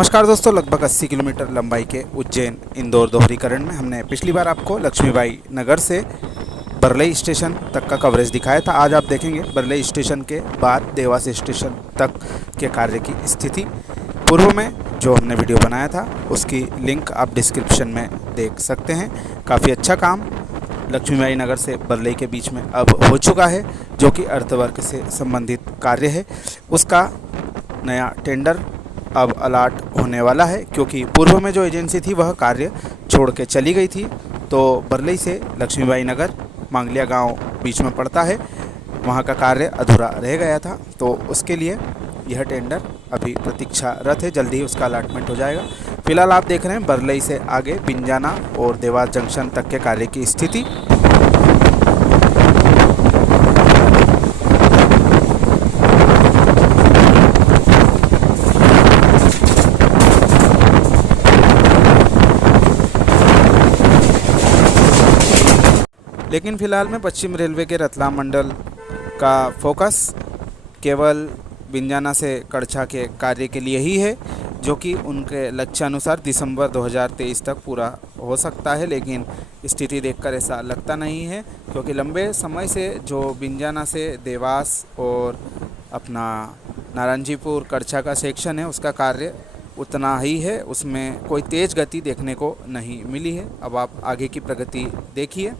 नमस्कार दोस्तों, लगभग 80 किलोमीटर लंबाई के उज्जैन इंदौर दोहरीकरण में हमने पिछली बार आपको लक्ष्मीबाई नगर से बरलई स्टेशन तक का कवरेज दिखाया था। आज आप देखेंगे बरलई स्टेशन के बाद देवास स्टेशन तक के कार्य की स्थिति। पूर्व में जो हमने वीडियो बनाया था उसकी लिंक आप डिस्क्रिप्शन में देख सकते हैं। काफ़ी अच्छा काम लक्ष्मीबाई नगर से बरलई के बीच में अब हो चुका है, जो कि अर्थवर्क से संबंधित कार्य है। उसका नया टेंडर अब अलॉट होने वाला है, क्योंकि पूर्व में जो एजेंसी थी वह कार्य छोड़ के चली गई थी। तो बरलई से लक्ष्मीबाई नगर मांगलिया गांव बीच में पड़ता है, वहां का कार्य अधूरा रह गया था। तो उसके लिए यह टेंडर अभी प्रतीक्षारत है, जल्दी ही उसका अलॉटमेंट हो जाएगा। फिलहाल आप देख रहे हैं बरलई से आगे बिंजाना और देवास जंक्शन तक के कार्य की स्थिति। लेकिन फ़िलहाल में पश्चिम रेलवे के रतलाम मंडल का फोकस केवल बिंजाना से कड़छा के कार्य के लिए ही है, जो कि उनके लक्ष्यानुसार दिसंबर 2023 तक पूरा हो सकता है। लेकिन स्थिति देखकर ऐसा लगता नहीं है, क्योंकि लंबे समय से जो बिंजाना से देवास और अपना नारायणजीपुर कड़छा का सेक्शन है उसका कार्य उतना ही है, उसमें कोई तेज़ गति देखने को नहीं मिली है। अब आप आगे की प्रगति देखिए।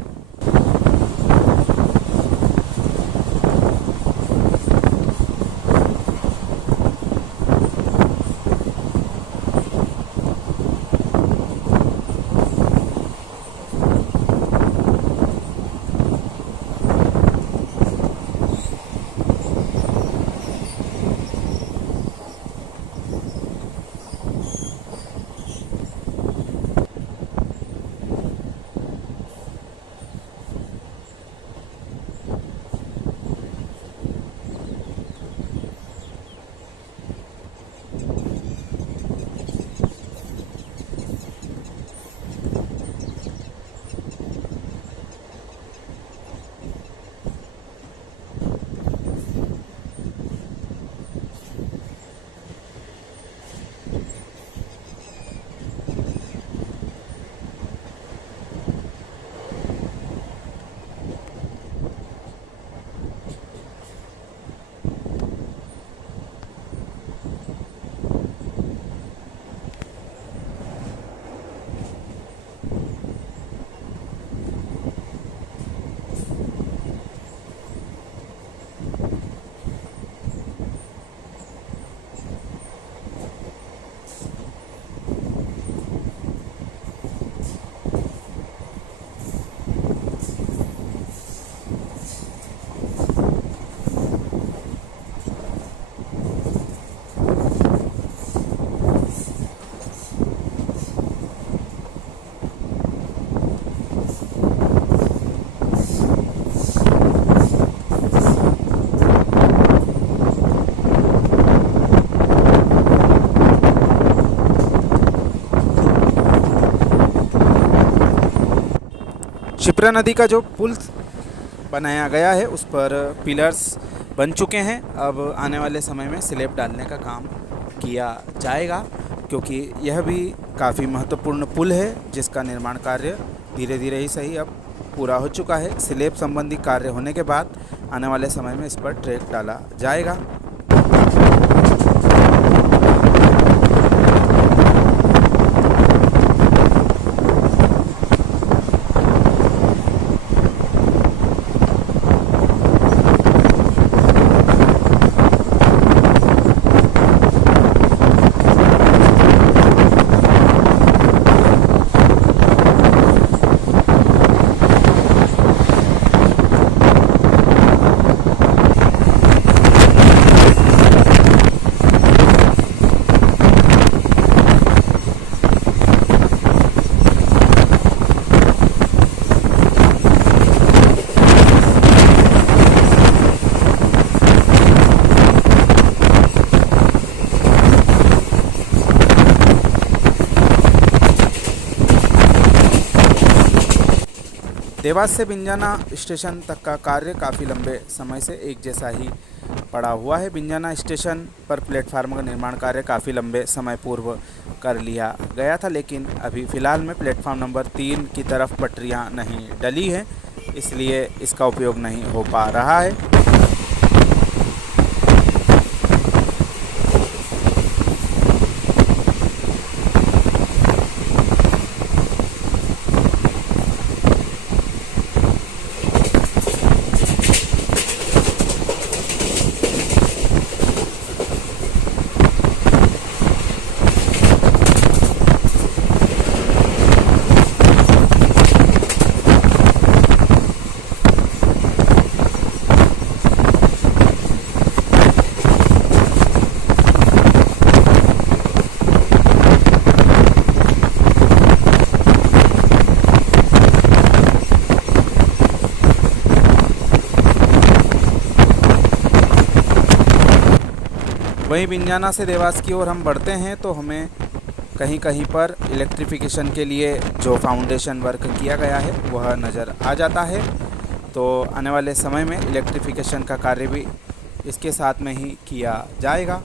शिप्रा नदी का जो पुल बनाया गया है उस पर पिलर्स बन चुके हैं। अब आने वाले समय में स्लैब डालने का काम किया जाएगा, क्योंकि यह भी काफ़ी महत्वपूर्ण पुल है जिसका निर्माण कार्य धीरे धीरे ही सही अब पूरा हो चुका है। स्लैब संबंधी कार्य होने के बाद आने वाले समय में इस पर ट्रैक डाला जाएगा। देवास से बिंजाना स्टेशन तक का कार्य काफ़ी लंबे समय से एक जैसा ही पड़ा हुआ है। बिंजाना स्टेशन पर प्लेटफार्म का निर्माण कार्य काफ़ी लंबे समय पूर्व कर लिया गया था, लेकिन अभी फ़िलहाल में प्लेटफार्म नंबर 3 की तरफ पटरियां नहीं डली हैं, इसलिए इसका उपयोग नहीं हो पा रहा है। वहीं बिंजाना से देवास की ओर हम बढ़ते हैं तो हमें कहीं कहीं पर इलेक्ट्रिफिकेशन के लिए जो फाउंडेशन वर्क किया गया है वह नज़र आ जाता है। तो आने वाले समय में इलेक्ट्रिफिकेशन का कार्य भी इसके साथ में ही किया जाएगा।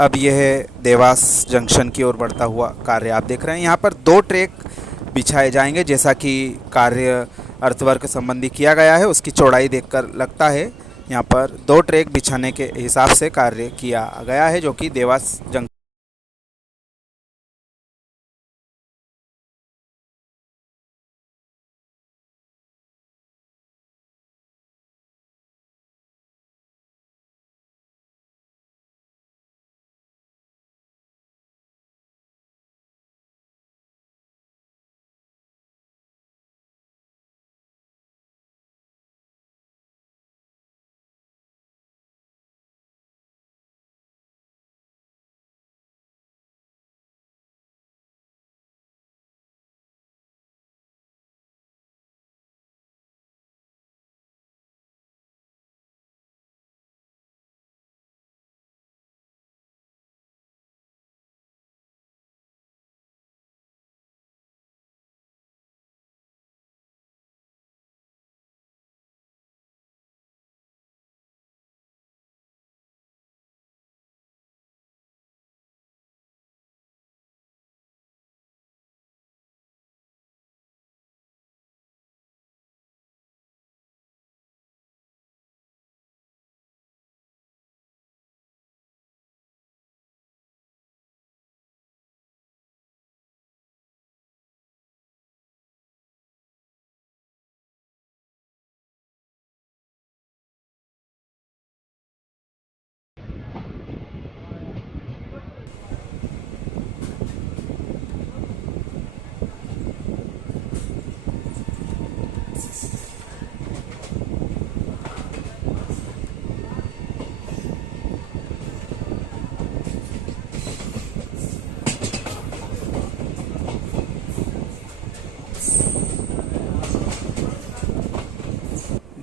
अब यह देवास जंक्शन की ओर बढ़ता हुआ कार्य आप देख रहे हैं। यहाँ पर 2 ट्रैक बिछाए जाएंगे, जैसा कि कार्य अर्थवर्क संबंधी किया गया है उसकी चौड़ाई देखकर लगता है यहाँ पर 2 ट्रैक बिछाने के हिसाब से कार्य किया गया है, जो कि देवास जंक्शन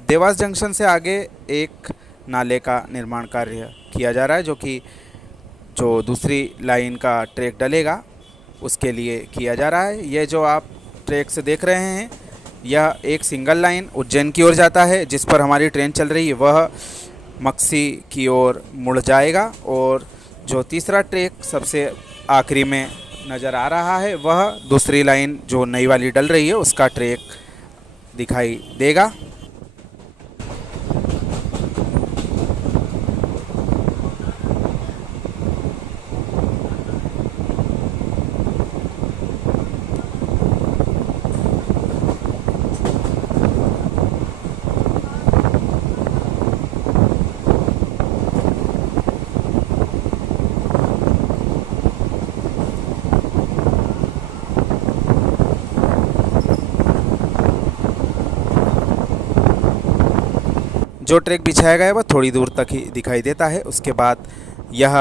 देवास जंक्शन से आगे एक नाले का निर्माण कार्य किया जा रहा है, जो दूसरी लाइन का ट्रैक डलेगा उसके लिए किया जा रहा है। ये जो आप ट्रैक से देख रहे हैं, यह एक सिंगल लाइन उज्जैन की ओर जाता है, जिस पर हमारी ट्रेन चल रही है वह मक्सी की ओर मुड़ जाएगा। और जो तीसरा ट्रैक सबसे आखिरी में नज़र आ रहा है, वह दूसरी लाइन जो नई वाली डल रही है उसका ट्रैक दिखाई देगा। जो ट्रैक बिछाया गया है वह थोड़ी दूर तक ही दिखाई देता है। उसके बाद यह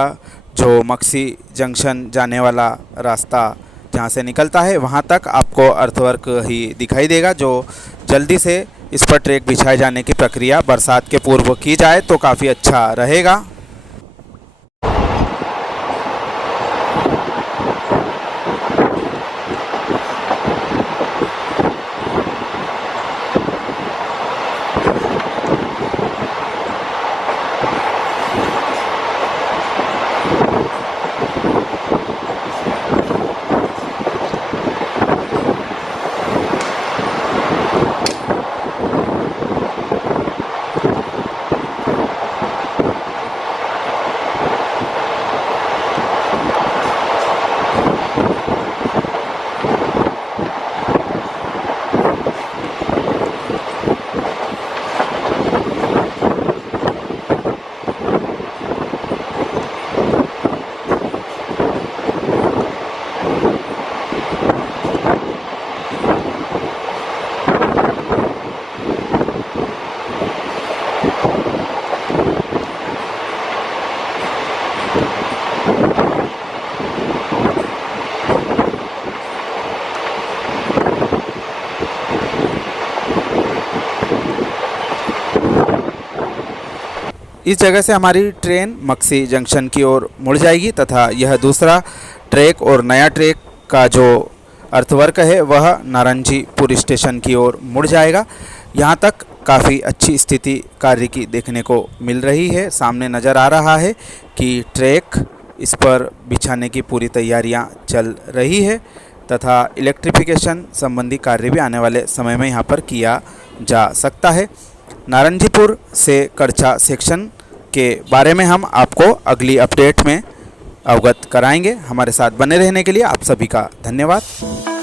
जो मक्सी जंक्शन जाने वाला रास्ता जहाँ से निकलता है वहाँ तक आपको अर्थवर्क ही दिखाई देगा। जो जल्दी से इस पर ट्रैक बिछाए जाने की प्रक्रिया बरसात के पूर्व की जाए तो काफ़ी अच्छा रहेगा। इस जगह से हमारी ट्रेन मक्सी जंक्शन की ओर मुड़ जाएगी तथा यह दूसरा ट्रैक और नया ट्रैक का जो अर्थवर्क है वह नारंगीपुर स्टेशन की ओर मुड़ जाएगा। यहाँ तक काफ़ी अच्छी स्थिति कार्य की देखने को मिल रही है। सामने नज़र आ रहा है कि ट्रैक इस पर बिछाने की पूरी तैयारियाँ चल रही है तथा इलेक्ट्रिफिकेशन संबंधी कार्य भी आने वाले समय में यहाँ पर किया जा सकता है। नारंगीपुर से कड़छा सेक्शन के बारे में हम आपको अगली अपडेट में अवगत कराएंगे। हमारे साथ बने रहने के लिए आप सभी का धन्यवाद।